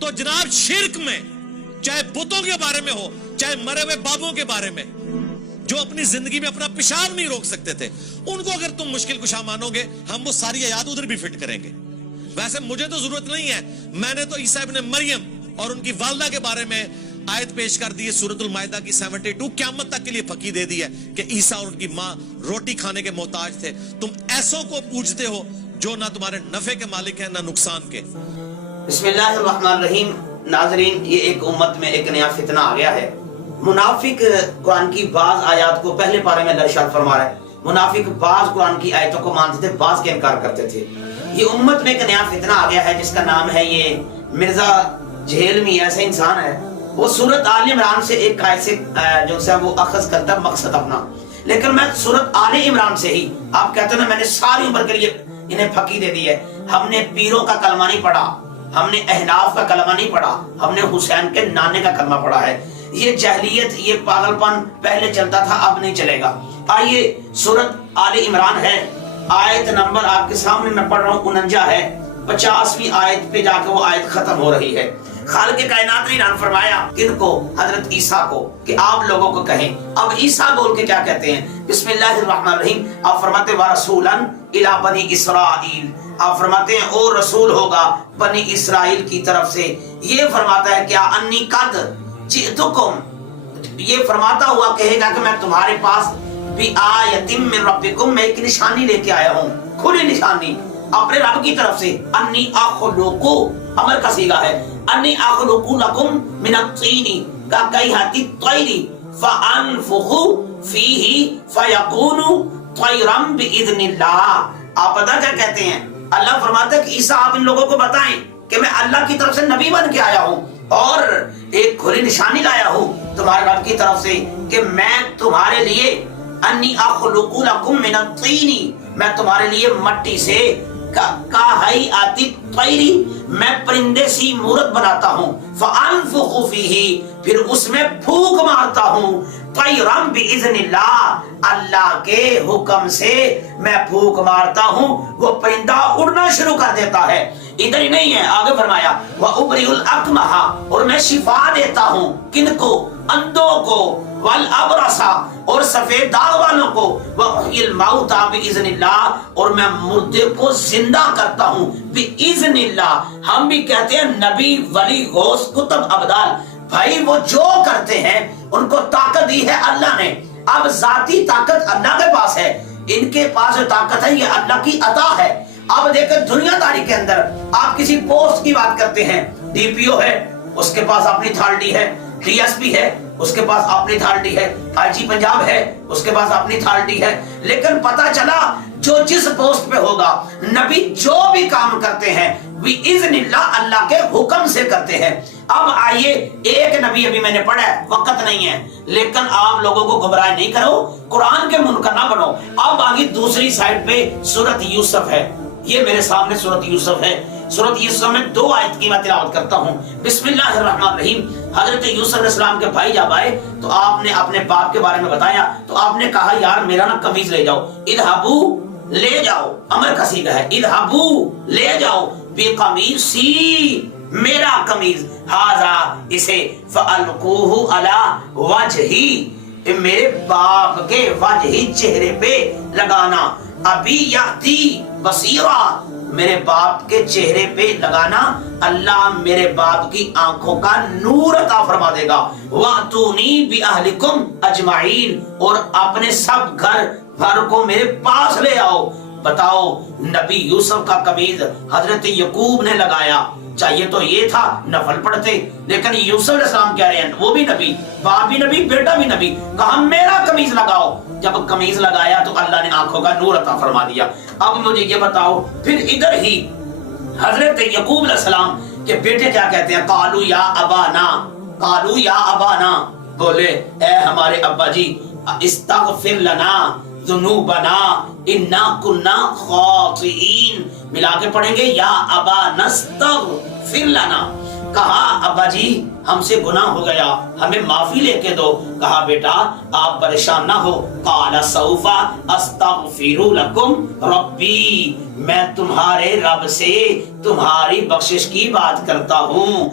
तो जनाब शिर्क में, चाहे बुतों के बारे में हो, चाहे मरे हुए बाबों के बारे में, जो अपनी जिंदगी में अपना पेशाब नहीं रोक सकते थे, उनको अगर तुम मुश्किल कुशा मानोगे, हम वो सारी आयात उधर भी फिट करेंगे। वैसे मुझे तो जरूरत नहीं है, मैंने तो ईसा इब्न मरियम और उनकी वालदा के बारे में आयत पेश कर दी है सूरतुल माइदा की 72, क़यामत तक के लिए पक्की दे दी है कि ईसा और उनकी मां रोटी खाने के मोहताज थे। तुम ऐसों को पूजते हो जो ना तुम्हारे नफे के मालिक हैं ना नुकसान के। बिस्मिल्लाहिर्रहमानिर्रहीम। नाजरीन, ये एक उम्मत में एक नया फितना आ गया है। मुनाफिक कुरान की बाज आयत को पहले पारे में इरशाद फरमा रहा है। मुनाफिक बाज कुरान की आयतों को मानते थे, बाज के इनकार करते थे। ये उम्मत में एक नया फितना आ गया है जिसका नाम है ये मिर्जा झेलमी। ऐसा इंसान है, वो सूरत आल इमरान से एक आयत से जो सा वो अखज़ करता मकसद अपना, लेकिन मैं सूरत आल इमरान से ही, आप कहते हो ना मैंने सारी उम्र के लिए इन्हें फकी दे दी है। हमने पीरों का कलमा नहीं पढ़ा, हमने अहनाफ का कलमा नहीं पढ़ा, हमने हुसैन के नाने का कलमा पढ़ा है। ये जहलियत, ये पागलपन पहले चलता था, अब नहीं चलेगा। आइए, सूरत आल इमरान है, आयत नंबर आपके सामने मैं पढ़ रहा हूँ 49 है, 50वीं आयत पे जाकर वो आयत खत्म हो रही है। खालिक कायनात ने ऐलान फरमाया किनको? हजरत ईसा को, कि आप लोगों को कहें। अब ईसा बोल के क्या कहते हैं? बिस्मिल्लाहिर्रहमानिर्रहीम। आप फरमाते व रसूलन इला बनी इसराइल, आप फरमाते हैं ओ रसूल होगा बनी इसराइल की तरफ से। ये फरमाता है क्या? अन्नी कद जितुकुम, ये फरमाता हुआ कहेगा कि मैं तुम्हारे पास भी आयतिम मिन रब्बिकुम, मैं एक निशानी लेके आया हूँ, खुली निशानी अपने रब की तरफ से। अन्नी अखलुकु, अमर का सीगा है, अन्नी अखलुकु लकुम मिन अत्तीनी का कैहाती तैरी फअनफुखु फीही फयकूनु तैरम बिइज़्निल्लाह। आप पता क्या कहते हैं? अल्लाह फरमाता है कि ईसा आप इन लोगों को बताएं कि मैं अल्लाह की तरफ से नबी बन के आया हूँ और एक खुली निशानी लाया हूँ तुम्हारे रब की तरफ से कि मैं तुम्हारे लिए अन्नी अखलुकु लकुम मिन अत्तीनी, मैं तुम्हारे लिए मट्टी से का हई आती तैरी, मैं परिंदे सी मूरत बनाता हूँ। फअनफुखु फीही, फिर उसमें फूंक मारता हूँ। तैरम बिइज़्निल्लाह, अल्लाह के हुक्म से मैं फूंक मारता हूँ, वो परिंदा उड़ना शुरू कर देता है। इधर ही नहीं है, आगे फरमाया व उबरिउल अकमहा, और मैं शिफा देता हूँ किनको? अंधों को, वल अबरसा, और सफेद दाग वालों को, वहिल मौता बिइज़्निल्लाह, और मैं मुर्दे को जिंदा करता हूँ बिइज़्निल्लाह। हम भी कहते हैं नबी वली गौस कुतुब अब्दाल, भाई वो जो करते हैं उनको ताकत दी है अल्लाह ने। अब जाती ताकत अल्लाह के पास है, इनके पास जो ताकत है ये अल्लाह की अता है। अब देखो दुनियादारी के अंदर आप किसी पोस्ट की बात करते हैं, डीपीओ है उसके पास अपनी अथॉरिटी है, डीएसपी है उसके पास अपनी अथॉरिटी है, आईजी पंजाब है उसके पास अपनी अथॉरिटी है। लेकिन पता चला जो जिस पोस्ट पे होगा, नबी जो भी काम करते हैं बिइज़्निल्लाह अल्लाह के हुक्म से करते हैं। अब आइए, एक नबी अभी मैंने पढ़ा है, वक्त नहीं है, लेकिन आप लोगों को गुमराह नहीं करो, कुरान के मुनकर ना बनो। अब आगे दूसरी साइड पे सूरत यूसुफ है, ये मेरे सामने सूरत यूसुफ है। सूरत यूसुफ में 2 आयत की मैं तिलावत करता हूँ। बिस्मिल्लाहिर्रहमानिर्रहीम। हजरत यूसुफ अलैहिस्सलाम के भाई जब आए तो आपने अपने बाप के बारे में बताया, तो आपने कहा यार मेरा ना कमीज ले जाओ। इदहबू, ले जाओ, अमर का सीगा है, इदहबू ले जाओ, बिकमीसी, मेरा कमीज, हाजा, इसे फअल्कुहु अला वजही, मेरे बाप के वजही, चेहरे पे लगाना। अभी याती बसीरा, मेरे बाप के चेहरे पे लगाना, अल्लाह मेरे बाप की आंखों का नूर अता फरमा देगा। वातूनी बि अहलिकुम अजमाइन, और अपने सब घर भर को मेरे पास ले आओ। बताओ, नबी यूसुफ का कमीज हजरत यकूब ने लगाया, चाहिए तो ये था नफल पढ़ते, लेकिन यूसुफ अलैहिस्सलाम कह रहे हैं वो भी नबी, बाप भी नबी, बेटा भी नबी, कहा मेरा कमीज लगाओ। जब कमीज लगाया तो अल्लाह ने आंखों का नूर अता फरमा दिया। अब मुझे ये बताओ, फिर इधर ही हजरत यकूब अलैहिस्सलाम के बेटे क्या कहते हैं? कालू या अबाना, कालू या अबाना, बोले ए हमारे अब्बा जी, इस्तगफिर लना ज़ुनूबना इन्ना कुन्ना खातिईन, मिला के पढ़ेंगे या अबा नस्तगफिर लना। कहा अब्बा जी हमसे गुनाह हो गया, हमें माफी लेके दो। कहा बेटा आप परेशान ना हो, काला सौफा अस्तगफिरु लकुम रब्बी, मैं तुम्हारे रब से तुम्हारी बख्शिश की बात करता हूँ।